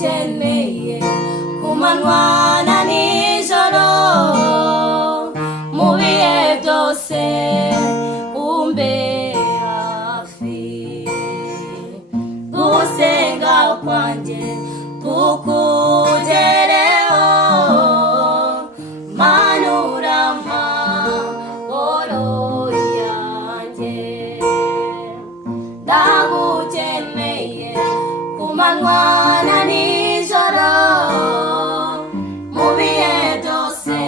ndagukeneye ku manywa na nijoro, mu bihe byose umbe hafi. Gusenga kwanjye kukugereho, manura amahoro yanjye. Ndagukeneye ku manywa na nijoro, mu bihe byose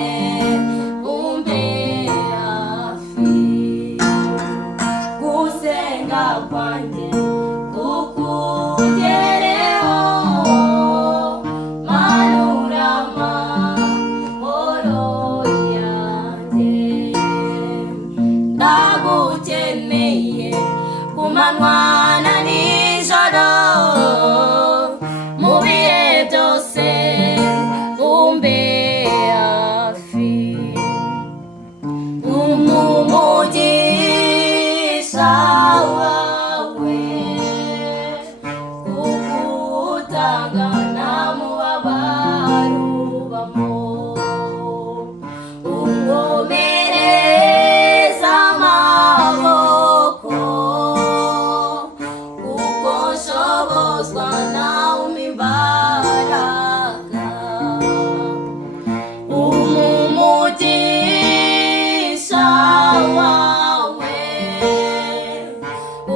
umbe hafi. Gusenga kwanjye kukugereho, manura amahoro yanjye. Ndagukeneye ku manywa na nijoro, mu bihe byose umbe hafi. Umugisha wawe kukutanga nta mubabaro ubamo, unkomereza amaboko kuko nshobozwa nawe umpa imbaraga. Umugisha wawe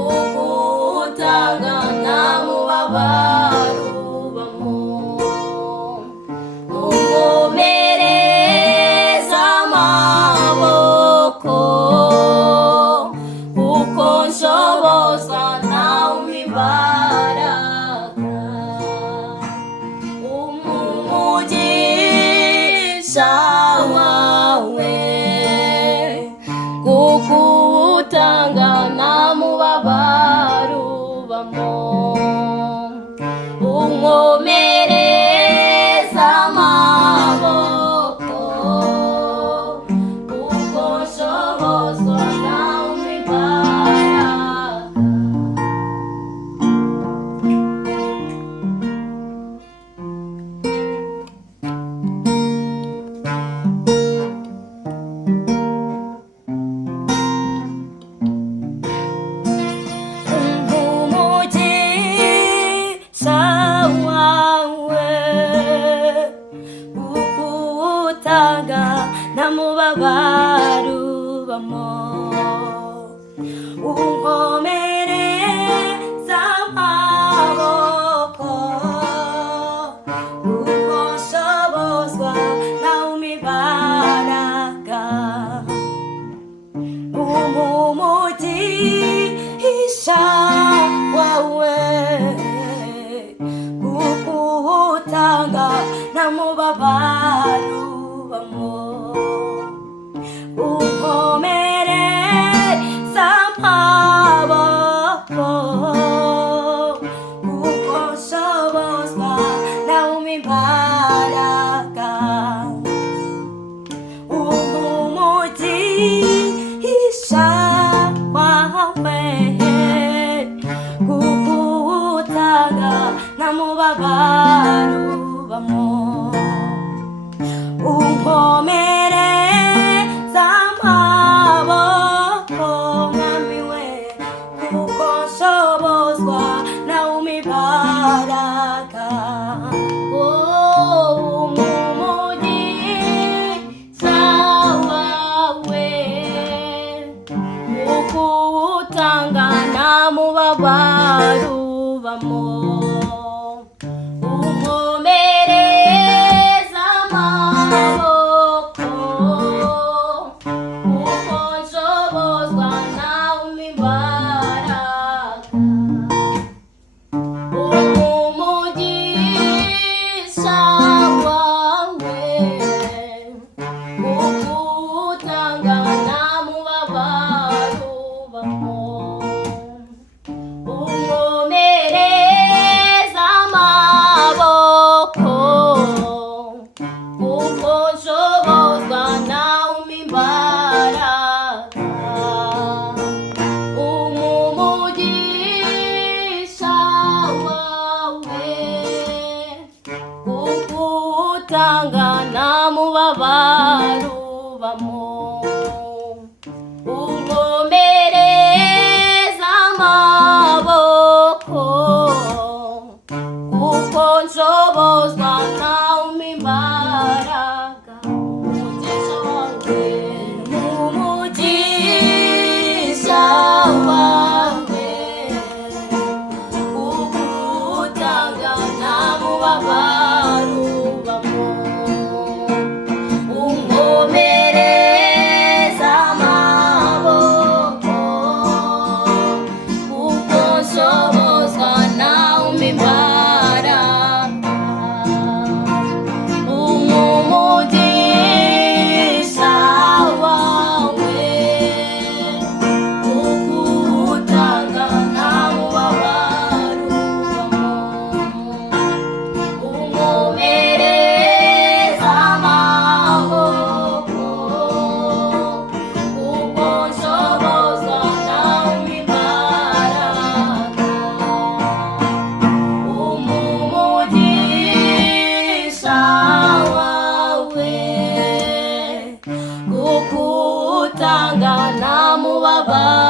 ukutanga nta mubabaro ubamo, unkomereza amaboko kuko nshobozwa nawe umpa imbaraga. Umugisha wawe kukutanga nta mubabaro ubamo, unkomereza amaboko kuko nshobozwa nawe umpa imbaraga. Umugisha wawe ukutanga nta mubabaro ubamo, unkomereza amaboko kuko nshobozwa nawe umpa imbaraga. Umugisha wawe kukutanga nta mubabaro ubamo, unkomereza amaboko kuko nshobozwa nawe umpa imbaraga. Umugisha wawe kukutanga nta mubabaro ubamo, unkomereza amaboko mwami we kuko nshobozwa nawe umpa imbaraga. Umugisha wawe ukutanga nta mubabaro ubamo, unkomereza amaboko kuko nshobozwa nawe umpa imbaraga. Umugisha wawe ukutanga nta mubabaro ubamo, unkomereza mubabaro ubamo. Unkomereza amaboko kuko nshobozwa nawe umpa imbaraga. Umugisha wawe umugisha wawe ugutanga nta mubabaro ubamo. Unkomereza amaboko kuko nshobozwa nawe umpa imbaraga. Umugisha wawe ugutanga nta mubabaro ubamo. Unkomereza amaboko kuko nshobozwa nawe umpa imbaraga. Umugisha wawe ugutanga nta mubabaro